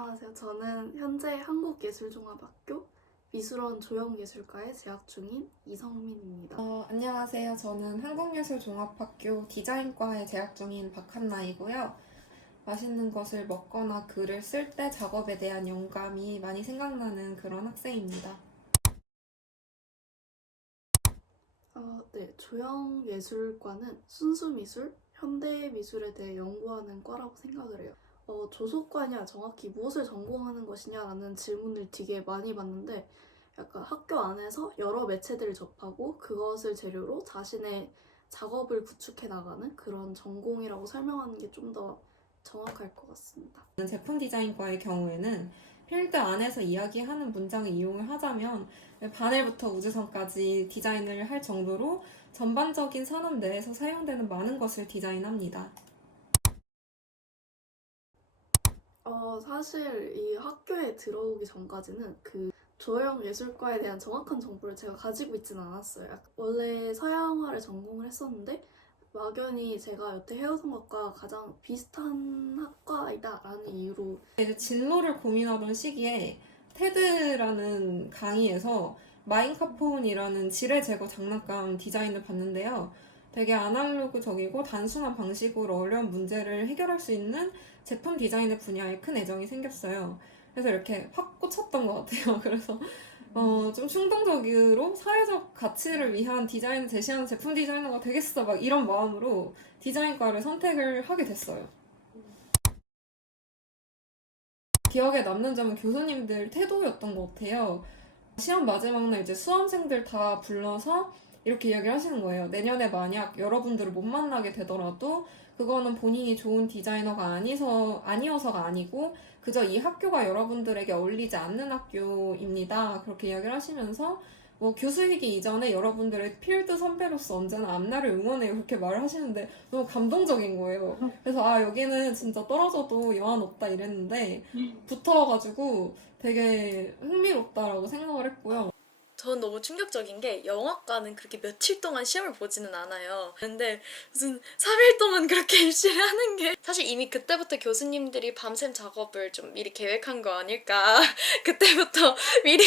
안녕하세요. 저는 현재 한국예술종합학교 미술원 조형예술과에 재학 중인 이성민입니다. 어, 안녕하세요. 저는 한국예술종합학교 디자인과에 재학 중인 박한나이고요. 맛있는 것을 먹거나 글을 쓸 때 작업에 대한 영감이 많이 생각나는 그런 학생입니다. 어, 네, 조형예술과는 순수미술, 현대미술에 대해 연구하는 과라고 생각을 해요. 어, 조속과냐 정확히 무엇을 전공하는 것이냐라는 질문을 되게 많이 받는데 약간 학교 안에서 여러 매체들을 접하고 그것을 재료로 자신의 작업을 구축해 나가는 그런 전공이라고 설명하는 게 좀 더 정확할 것 같습니다. 제품 디자인과의 경우에는 필드 안에서 이야기하는 문장을 이용을 하자면 바늘부터 우주선까지 디자인을 할 정도로 전반적인 산업 내에서 사용되는 많은 것을 디자인합니다. 어, 사실 이 학교에 들어오기 전까지는 그 조형 예술과에 대한 정확한 정보를 제가 가지고 있지는 않았어요. 원래 서양화를 전공을 했었는데 막연히 제가 여태 해오던 것과 가장 비슷한 학과이다라는 이유로 이제 진로를 고민하던 시기에 테드라는 강의에서 마인카폰이라는 지뢰 제거 장난감 디자인을 봤는데요. 되게 아날로그적이고 단순한 방식으로 어려운 문제를 해결할 수 있는 제품 디자인의 분야에 큰 애정이 생겼어요. 그래서 이렇게 확 꽂혔던 것 같아요. 그래서 어, 좀 충동적으로 사회적 가치를 위한 디자인을 제시하는 제품 디자이너가 되겠어. 막 이런 마음으로 디자인과를 선택을 하게 됐어요. 기억에 남는 점은 교수님들 태도였던 것 같아요. 시험 마지막 날 이제 수험생들 다 불러서 이렇게 이야기를 하시는 거예요. 내년에 만약 여러분들을 못 만나게 되더라도 그거는 본인이 좋은 디자이너가 아니서, 아니어서가 아니고 그저 이 학교가 여러분들에게 어울리지 않는 학교입니다. 그렇게 이야기를 하시면서 뭐 교수이기 이전에 여러분들의 필드 선배로서 언제나 앞날을 응원해요. 그렇게 말을 하시는데 너무 감동적인 거예요. 그래서 아, 여기는 진짜 떨어져도 여한 없다 이랬는데 붙어가지고 되게 흥미롭다라고 생각을 했고요. 저는 너무 충격적인 게 영어과는 그렇게 며칠 동안 시험을 보지는 않아요. 근데 무슨 3일 동안 그렇게 입시를 하는 게 사실 이미 그때부터 교수님들이 밤샘 작업을 좀 미리 계획한 거 아닐까. 그때부터 미리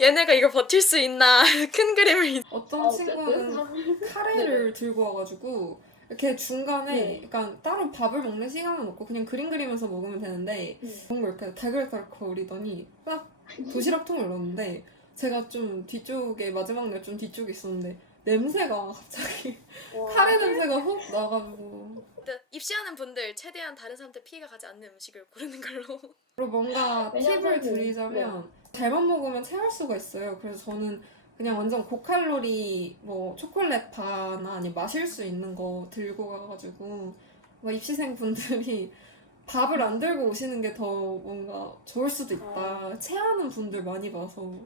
얘네가 이걸 버틸 수 있나 큰 그림을 어떤 친구는 카레를 들고 와가지고 이렇게 중간에 네. 약간 따로 밥을 먹는 시간은 없고 그냥 그림 그리면서 먹으면 되는데 그런 걸 이렇게 달글달거리더니 딱 도시락통을 넣었는데 제가 좀 뒤쪽에 마지막 날 좀 뒤쪽에 있었는데 냄새가 갑자기 카레 냄새가 훅 나가지고. 근데 입시하는 분들 최대한 다른 사람한테 피해가 가지 않는 음식을 고르는 걸로. 그리고 뭔가 왜냐면은, 팁을 드리자면 잘못 먹으면 체할 수가 있어요. 그래서 저는 그냥 완전 고칼로리 뭐 초콜릿 바나 아니 마실 수 있는 거 들고 가가지고 뭐 입시생 분들이 밥을 안 들고 오시는 게 더 뭔가 좋을 수도 있다. 체하는 분들 많이 봐서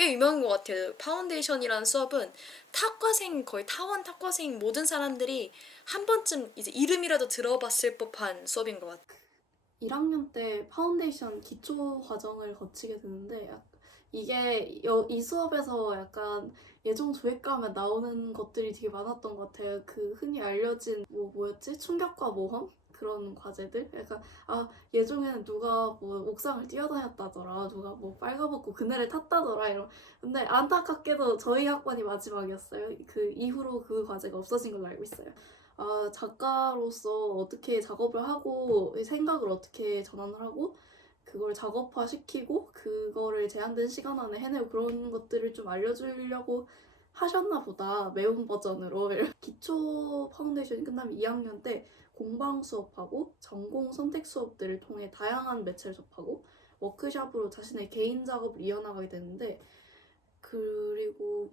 꽤 유명한 것 같아요. 파운데이션이라는 수업은 탁과생 거의 타원 탁과생 모든 사람들이 한 번쯤 이제 이름이라도 들어봤을 법한 수업인 것 같아요. 1학년 때 파운데이션 기초 과정을 거치게 되는데 약- 이게 여- 이 수업에서 약간 예종 조회과면 나오는 것들이 되게 많았던 것 같아요. 그 흔히 알려진 뭐 뭐였지? 충격과 모험 그런 과제들. 약간 아 예종에는 누가 뭐 옥상을 뛰어다녔다더라, 누가 뭐 빨가벗고 그네를 탔다더라 이런. 근데 안타깝게도 저희 학번이 마지막이었어요. 그 이후로 그 과제가 없어진 걸로 알고 있어요. 아, 작가로서 어떻게 작업을 하고 이 생각을 어떻게 전환을 하고 그걸 작업화 시키고 그거를 제한된 시간 안에 해내고 그런 것들을 좀 알려주려고 하셨나 보다. 매운 버전으로. 기초 파운데이션이 끝나면 2학년 때 공방 수업하고 전공 선택 수업들을 통해 다양한 매체를 접하고 워크샵으로 자신의 개인 작업을 이어나가게 되는데 그리고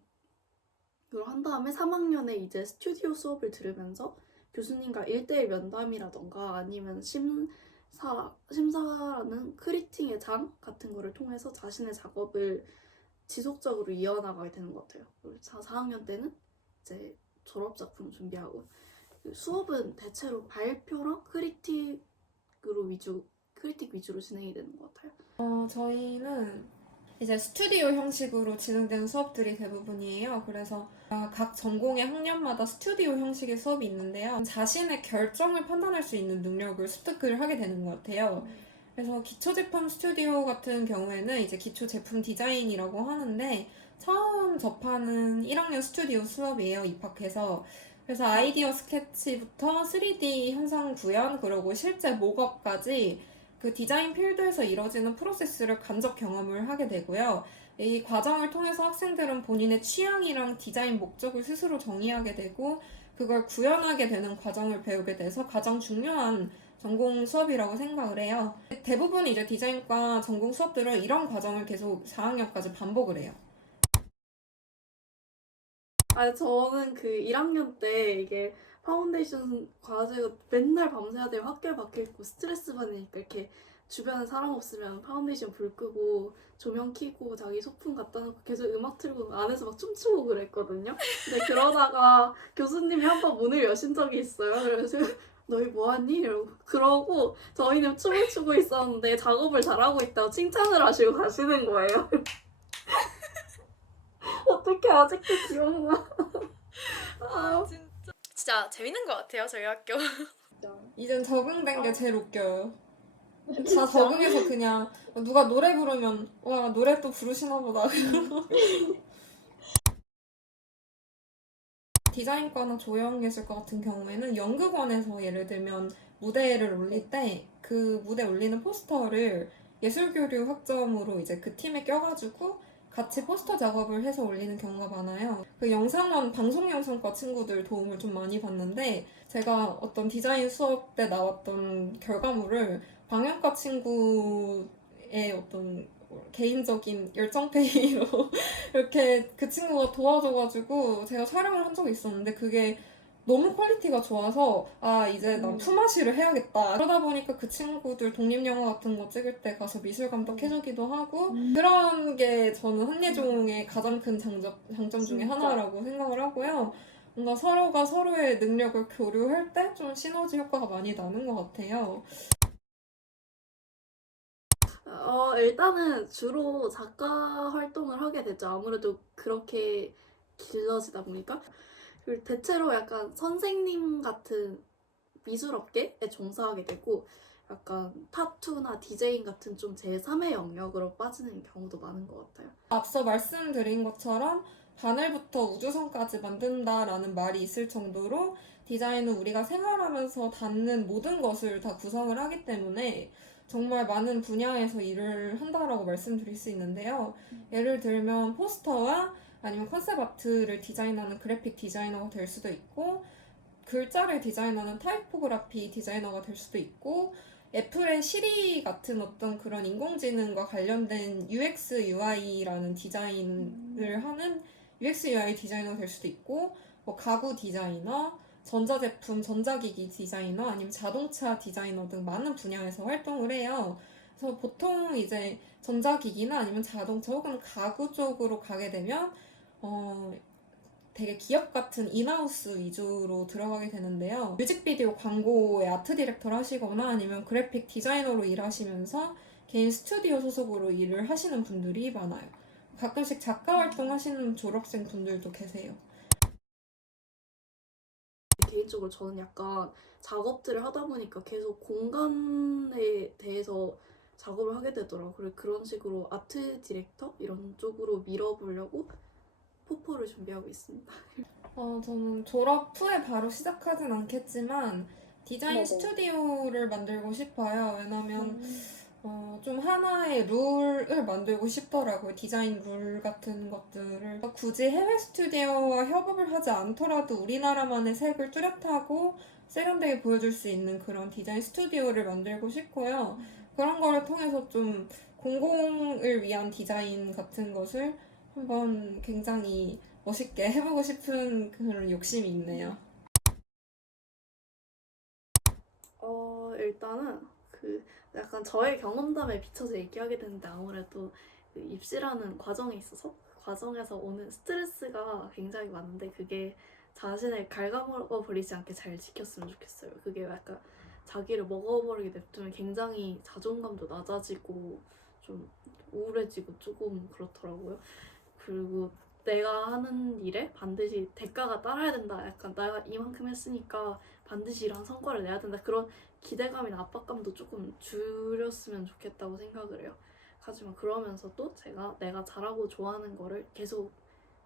그걸 한 다음에 3학년에 이제 스튜디오 수업을 들으면서 교수님과 1대1 면담이라던가 아니면 심사, 심사라는 크리팅의 장 같은 거를 통해서 자신의 작업을 지속적으로 이어나가게 되는 것 같아요. 그리고 4, 4학년 때는 이제 졸업작품 준비하고 그 수업은 대체로 발표랑 크리틱으로 위주, 크리틱 위주로 진행이 되는 것 같아요. 어, 저희는 이제 스튜디오 형식으로 진행되는 수업들이 대부분이에요. 그래서 아, 각 전공의 학년마다 스튜디오 형식의 수업이 있는데요. 자신의 결정을 판단할 수 있는 능력을 습득을 하게 되는 것 같아요. 그래서 기초 제품 스튜디오 같은 경우에는 이제 기초 제품 디자인이라고 하는데 처음 접하는 1학년 스튜디오 수업이에요. 입학해서. 그래서 아이디어 스케치부터 3D 현상 구현 그리고 실제 목업까지 그 디자인 필드에서 이뤄지는 프로세스를 간접 경험을 하게 되고요. 이 과정을 통해서 학생들은 본인의 취향이랑 디자인 목적을 스스로 정의하게 되고 그걸 구현하게 되는 과정을 배우게 돼서 가장 중요한 전공 수업이라고 생각을 해요. 대부분 이제 디자인과 전공 수업들은 이런 과정을 계속 4학년까지 반복을 해요. 아 저는 그 1학년 때 이게 파운데이션 과제가 맨날 밤새야 돼요. 학교 밖에 있고 스트레스 받으니까 이렇게 주변에 사람 없으면 파운데이션 불 끄고 조명 켜고 자기 소품 갖다 놓고 계속 음악 틀고 안에서 막 춤추고 그랬거든요. 근데 그러다가 교수님이 한 번 문을 여신 적이 있어요. 그래서 너희 뭐하니? 이러고 그러고 저희는 춤을 추고 있었는데 작업을 잘하고 있다고 칭찬을 하시고 가시는 거예요. 어떻게 아직도 기억나? 아, 진짜 진짜 재밌는 것 같아요 저희 학교. 이젠 적응된 게 제일 웃겨요. 다 적응해서 그냥 누가 노래 부르면 와 노래 또 부르시나 보다. 디자인과나 조형예술과 같은 경우에는 연극원에서 예를 들면 무대를 올릴 때 그 무대 올리는 포스터를 예술교류 학점으로 이제 그 팀에 껴가지고 같이 포스터 작업을 해서 올리는 경우가 많아요. 그 영상원 방송 영상과 친구들 도움을 좀 많이 받는데 제가 어떤 디자인 수업 때 나왔던 결과물을 방영과 친구의 어떤 개인적인 열정페이로 이렇게 그 친구가 도와줘가지고 제가 촬영을 한 적이 있었는데 그게 너무 퀄리티가 좋아서 아 이제 난 음. 품앗이를 해야겠다 그러다 보니까 그 친구들 독립영화 같은 거 찍을 때 가서 미술 감독 해주기도 하고 음. 그런 게 저는 한예종의 가장 큰 장점, 장점 중에 진짜. 하나라고 생각을 하고요 뭔가 서로가 서로의 능력을 교류할 때 좀 시너지 효과가 많이 나는 것 같아요 어, 일단은 주로 작가 활동을 하게 되죠. 아무래도 그렇게 길러지다 보니까. 그리고 대체로 약간 선생님 같은 미술업계에 종사하게 되고, 약간 타투나 디제잉 같은 좀 제3의 영역으로 빠지는 경우도 많은 것 같아요. 앞서 말씀드린 것처럼 바늘부터 우주선까지 만든다라는 말이 있을 정도로 디자인은 우리가 생활하면서 닿는 모든 것을 다 구성을 하기 때문에 정말 많은 분야에서 일을 한다라고 말씀드릴 수 있는데요. 예를 들면 포스터와 아니면 컨셉 아트를 디자인하는 그래픽 디자이너가 될 수도 있고 글자를 디자인하는 타이포그라피 디자이너가 될 수도 있고 애플의 시리 같은 어떤 그런 인공지능과 관련된 UX, UI라는 디자인을 하는 UX, UI 디자이너가 될 수도 있고 뭐 가구 디자이너, 전자제품, 전자기기 디자이너 아니면 자동차 디자이너 등 많은 분야에서 활동을 해요. 그래서 보통 이제 전자기기나 아니면 자동차 혹은 가구 쪽으로 가게 되면 어 되게 기업 같은 인하우스 위주로 들어가게 되는데요. 뮤직비디오 광고의 아트 디렉터를 하시거나 아니면 그래픽 디자이너로 일하시면서 개인 스튜디오 소속으로 일을 하시는 분들이 많아요. 가끔씩 작가 활동 하시는 졸업생 분들도 계세요. 개인적으로 저는 약간 작업들을 하다 보니까 계속 공간에 대해서 작업을 하게 되더라고요. 그래 그런 식으로 아트 디렉터 이런 쪽으로 밀어보려고 포포를 준비하고 있습니다. 어, 저는 졸업 후에 바로 시작하진 않겠지만 디자인 네네. 스튜디오를 만들고 싶어요. 왜냐면 음. 하나의 룰을 만들고 싶더라고요. 디자인 룰 같은 것들을. 굳이 해외 스튜디오와 협업을 하지 않더라도 우리나라만의 색을 뚜렷하고 세련되게 보여줄 수 있는 그런 디자인 스튜디오를 만들고 싶고요. 그런 거를 통해서 좀 공공을 위한 디자인 같은 것을 한번 굉장히 멋있게 해보고 싶은 그런 욕심이 있네요. 어 일단은 그 약간 저의 경험담에 비춰서 얘기하게 되는데 아무래도 그 입시라는 과정에 있어서 그 과정에서 오는 스트레스가 굉장히 많은데 그게 자신을 갉아먹어 버리지 않게 잘 지켰으면 좋겠어요. 그게 약간 자기를 먹어버리게 냅두면 굉장히 자존감도 낮아지고 좀 우울해지고 조금 그렇더라고요. 그리고 내가 하는 일에 반드시 대가가 따라야 된다. 약간 내가 이만큼 했으니까 반드시 이런 성과를 내야 된다. 그런 기대감이나 압박감도 조금 줄였으면 좋겠다고 생각을 해요. 하지만 그러면서도 제가 내가 잘하고 좋아하는 거를 계속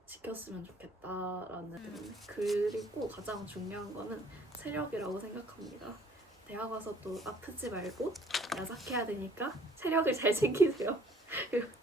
지켰으면 좋겠다라는 음. 그리고 가장 중요한 거는 체력이라고 생각합니다. 대학 와서 또 아프지 말고 야삭해야 되니까 체력을 잘 챙기세요.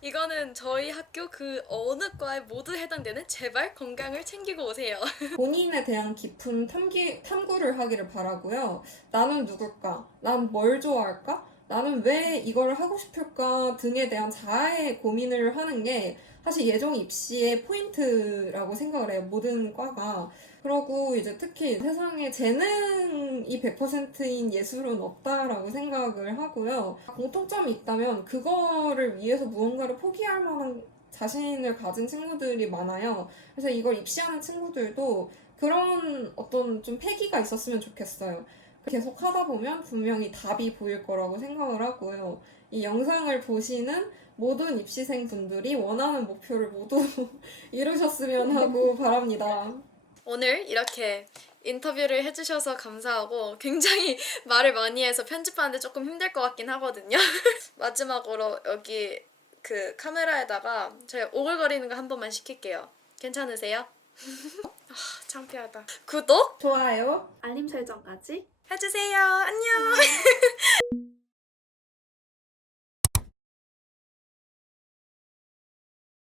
이거는 저희 학교 그 어느 과에 모두 해당되는 제발 건강을 챙기고 오세요. 본인에 대한 깊은 탐기, 탐구를 하기를 바라고요. 나는 누굴까? 난 뭘 좋아할까? 나는 왜 이걸 하고 싶을까? 등에 대한 자아의 고민을 하는 게 사실 예정 입시의 포인트라고 생각을 해요. 모든 과가. 그러고 이제 특히 세상에 재능이 100%인 예술은 없다라고 생각을 하고요. 공통점이 있다면 그거를 위해서 무언가를 포기할 만한 자신을 가진 친구들이 많아요. 그래서 이걸 입시하는 친구들도 그런 어떤 좀 패기가 있었으면 좋겠어요. 계속 하다 보면 분명히 답이 보일 거라고 생각을 하고요. 이 영상을 보시는 모든 입시생 분들이 원하는 목표를 모두 이루셨으면 하고 바랍니다. 오늘 이렇게 인터뷰를 해주셔서 감사하고 굉장히 말을 많이 해서 편집하는데 조금 힘들 것 같긴 하거든요. 마지막으로 여기 그 카메라에다가 저희 오글거리는 거 한 번만 시킬게요. 괜찮으세요? 아, 창피하다. 구독 좋아요. 알림 설정까지 해주세요. 안녕.